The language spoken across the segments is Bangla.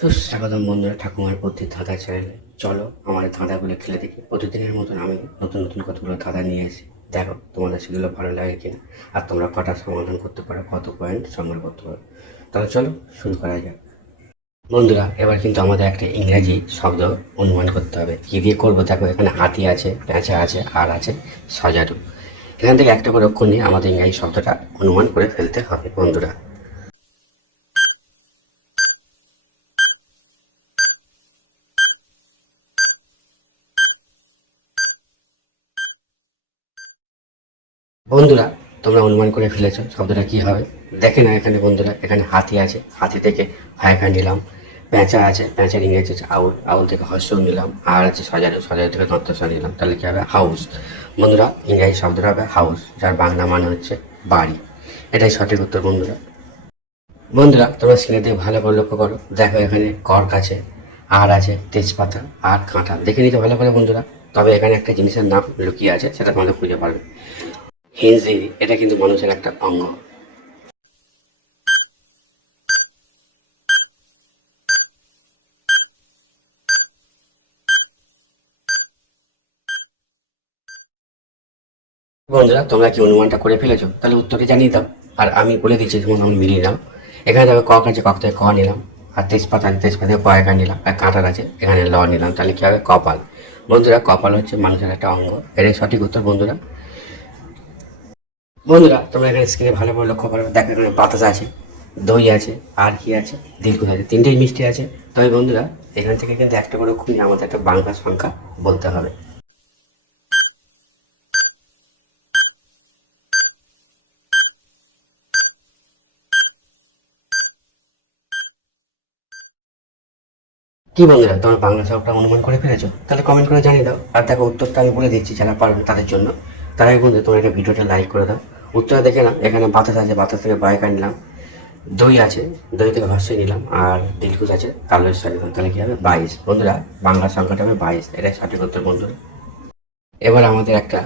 সুস্বাগতম বন্ধুরা ঠাকুমার প্রতি ধাঁধা চ্যানেলে। চলো আমাদের ধাঁধাগুলো খেলে দেখি। প্রতিদিনের মতন আমি নতুন নতুন কতগুলো ধাঁধা নিয়ে এসেছি। দেখো তোমাদের সেগুলো ভালো লাগে কিনা, আর তোমরা কটা সমাধান করতে পারো, কত পয়েন্ট সংগ্রহ করতে পারো। তাহলে চলো শুরু করা যাক। বন্ধুরা, এবার কিন্তু আমাদের একটা ইংরেজি শব্দ অনুমান করতে হবে। কী দিয়ে করবো দেখো, এখানে হাতি আছে, পেঁচা আছে, আর আছে সজারু। এখান থেকে একটা করে অক্ষর নিয়ে আমাদের ইংরেজি শব্দটা অনুমান করে ফেলতে হবে বন্ধুরা। বন্ধুরা, তোমরা অনুমান করে ফেলেছো শব্দটা কি হবে। দেখে না এখানে বন্ধুরা, এখানে হাতি আছে, হাতি থেকে হায়কা নিলাম। পেঁচা আছে, পেঁচার ইংরেজি আছে আউল, আউল থেকে হর্ষ নিলাম। আর আছে সজারু, সজারু থেকে দন্তস্ব নিলাম। তাহলে কি হবে? হাউস। বন্ধুরা, ইংরেজি শব্দটা হবে হাউস, যার বাংলা মানে হচ্ছে বাড়ি। এটাই সঠিক উত্তর বন্ধুরা। বন্ধুরা, তোমরা স্ক্রিনে দিয়ে ভালো করে লক্ষ্য করো। দেখো এখানে কর্ক আছে, আর আছে তেজপাতা, আর কাঁটা। দেখে নিতে ভালো করে বন্ধুরা। তবে এখানে একটা জিনিসের নাম লুকিয়ে আছে, সেটা তোমরা খুঁজে পারবে। হিঞ্জিরি, এটা কিন্তু মানুষের একটা অঙ্গ। বন্ধুরা, তোমরা কি অনুমানটা করে ফেলেছো? তাহলে উত্তরটা জানিয়ে দাও। আর আমি বলে দিচ্ছি, যেমন আমি মিলিয়ে নাও। এখানে দেখো কক আছে, কক থেকে ক নিলাম। আর তেজপাতা আছে, তেজপাতা থেকে ক একা নিলাম। আর কাঁটার আছে, এখানে ল নিলাম। তাহলে কি হবে? কপাল। বন্ধুরা, কপাল হচ্ছে মানুষের একটা অঙ্গ। এটাই সঠিক উত্তর বন্ধুরা। বন্ধুরা, তোমরা এখানে স্ক্রিনে ভালো করে লক্ষ্য করো। দেখো এখানে বাতাস আছে, দই আছে, আর কি আছে? দিলকুশ আছে। তিনটেই মিষ্টি আছে। তবে বন্ধুরা, এখান থেকে কিন্তু একটা করে খুঁজে আমাদের একটা বাংলা সংখ্যা বলতে হবে। কি বন্ধুরা, তোমার বাংলা শব্দটা অনুমান করে ফেলেছো? তাহলে কমেন্ট করে জানিয়ে দাও। আর দেখো উত্তরটা আমি বলে দিচ্ছি, যারা পারবে তাদের জন্য। তার আগে বন্ধু, তোমার একটা ভিডিওটা লাইক করে দাও। উত্তরটা দেখে নাও। এখানে বাতাস আছে, বাতাস থেকে বায়কা নিলাম। দই আছে, দই থেকে ভার্সই নিলাম। আর দিলকুশ আছে, তালের সাথে নিলাম। তাহলে কি হবে? 22। বন্ধুরা, বাংলা সংখ্যাটা হবে 22। এটাই সঠিক উত্তর বন্ধুরা। এবার আমাদের একটা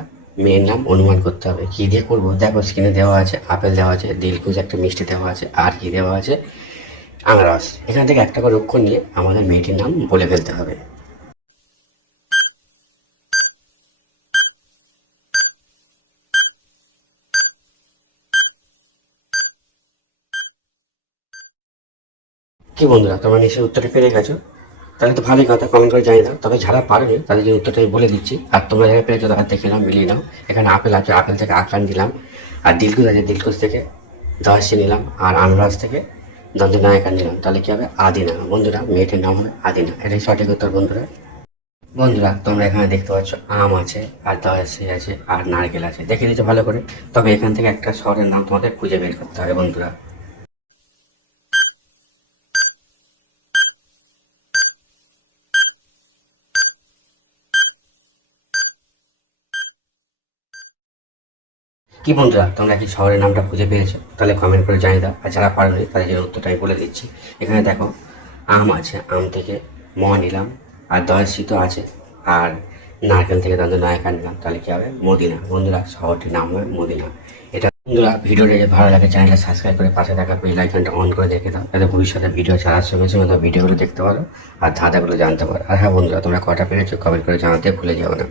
মেয়ের নাম অনুমান করতে হবে। কি দিয়ে করবো দেখো, স্ক্রিনে দেওয়া আছে আপেল দেওয়া আছে, দিলকুশ একটা মিষ্টি দেওয়া আছে, আর কি দেওয়া আছে? আনারস। এখান থেকে একটা করে অক্ষর নিয়ে আমাদের মেয়েটির নাম বলে ফেলতে হবে। কি বন্ধুরা, তোমরা নিশ্চয়ই উত্তরটা পেরে গেছো? তাহলে তো ভালোই কথা, কমেন্ট করে জানিয়ে দাও। তবে যারা পারোনি তাদের জন্য উত্তরটা আমি বলে দিচ্ছি। আর তোমরা যারা পেরেছো তারা দেখে নাও, মিলিয়ে নাও। এখানে আপেল আছে, আপেল থেকে আকার নিলাম। আর দিলকুশ আছে, দিলকুশ থেকে দশে নিলাম। আর আনারস থেকে দন্তনায়কা নিলাম। তাহলে কি হবে? আদিনা। বন্ধুরা, মেয়েটির নাম হবে আদিনা। এটাই সঠিক উত্তর বন্ধুরা। বন্ধুরা, তোমরা এখানে দেখতে পাচ্ছ আম আছে, আর দশে আছে, আর নারকেল আছে। দেখে নিচ্ছ ভালো করে। তবে এখান থেকে একটা শহরের নাম তোমাদের খুঁজে বের করতে হবে বন্ধুরা। কি বন্ধুরা, তোমরা কি শহরের নামটা খুঁজে পেয়েছো? তাহলে কমেন্ট করে জানিয়ে দাও। আর যারা পারোনি তাদের জন্য উত্তরটা আমি বলে দিচ্ছি। এখানে দেখো আম আছে, আম থেকে ম নিলাম। আর দয়সিত আছে, আর নারকেল থেকে তাদের নায়কা নিলাম। তাহলে কি হবে? মদিনা। বন্ধুরা, শহরটির নাম হবে মদিনা। এটা বন্ধুরা, ভিডিওটা যদি ভালো লাগে চ্যানেলটা সাবস্ক্রাইব করে পাশে থাকা বেল আইকনটা অন করে রেখে দাও, যাতে ভবিষ্যতে ভিডিও ছাড়ার সঙ্গে সঙ্গে তোমরা ভিডিওগুলো দেখতে পারো আর ধাঁধাগুলো জানতে পারো। আর হ্যাঁ বন্ধুরা, তোমরা কটা পেরেছো কমেন্ট করে জানাতে ভুলে যাও না।